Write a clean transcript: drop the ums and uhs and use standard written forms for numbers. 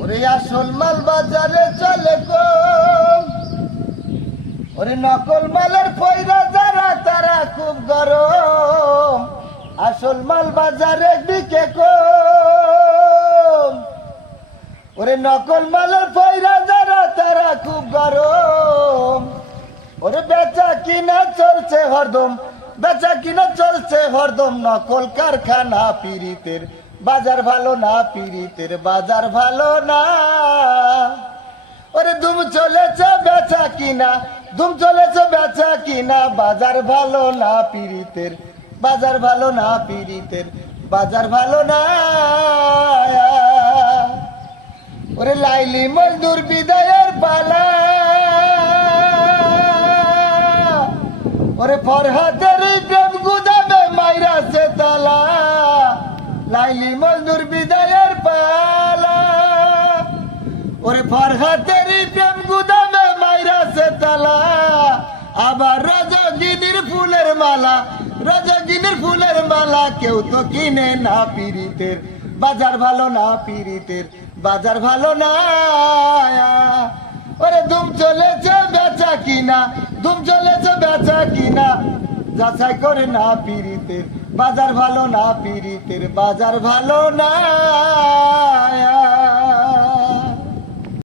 ওরে আসল মাল বাজারে চলে কম, ওরে নকল মালের পয়রা যারা তারা খুব গরম। আসল মাল বাজারে বিকে কম, ওরে নকল মালের পয়রা যারা তারা খুব গরম। ওরে বেচা কিনা চলছে হরদম, বেচা কিনা চলছে হরদম। নকল কারখানা পীড়িতের বাজার ভালো না, পীড়িতের বাজার ভালো না। ওরে ধুম চলেছে বেচা কিনা, ধুম চলেছে বেচা কিনা। বাজার ভালো না পীড়িতের, বাজার ভালো না পীড়িতের, বাজার ভালো না। ওরে লাইলি মজদুর বিদায়ের পালা, ওরে ফরহাদের প্রেম গুদামে মাইরাছে তালা। লাইলি মজদুর বিদায়ের পালা, ওরে ফরহাদের প্রেম গুদামে মাইরাছে তালা। আবার রজগিনীর ফুলের মালা, রজগিনীর ফুলের মালা কেউ তো কিনে না। পীড়িতের বাজার ভালো না, পীড়িতের বাজার ভালো না। ওরে ধুম চলেছে বেচা কিনা, ধুম চলেছে বেচা কিনা। যাচাই করে না পীড়িতের বাজার ভালো না, পীড়িতের বাজার ভালো না।